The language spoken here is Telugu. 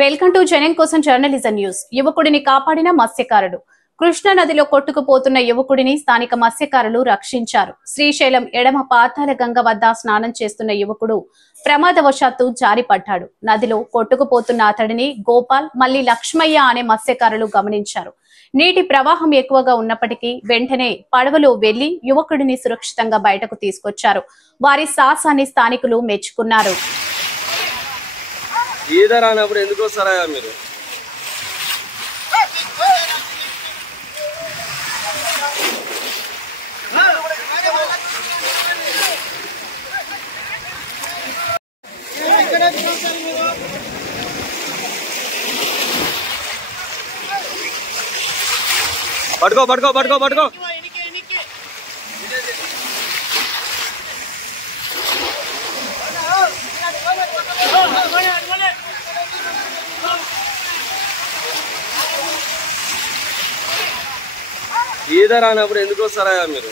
వెల్కమ్ టు జనం కోసం జర్నలిజం న్యూస్. యువకుడిని కాపాడిన మత్స్యకారుడు. కృష్ణా నదిలో కొట్టుకుపోతున్న యువకుడిని స్థానిక మత్స్యకారులు రక్షించారు. శ్రీశైలం ఎడమ పాతాళ గంగ వద్ద స్నానం చేస్తున్న యువకుడు ప్రమాదవశాత్తు జారిపడ్డాడు. నదిలో కొట్టుకుపోతున్న అతడిని గోపాల్, మల్లి లక్ష్మయ్య అనే మత్స్యకారులు గమనించారు. నీటి ప్రవాహం ఎక్కువగా ఉన్నప్పటికీ వెంటనే పడవలో వెళ్లి యువకుడిని సురక్షితంగా బయటకు తీసుకొచ్చారు. వారి సాహసాన్ని స్థానికులు మెచ్చుకున్నారు. ఈద రానప్పుడు ఎందుకు వస్తారా మీరు? పట్టుకో పట్టుకో పట్టుకో పట్టుకో. ఈద రానప్పుడు ఎందుకు వస్తారా మీరు?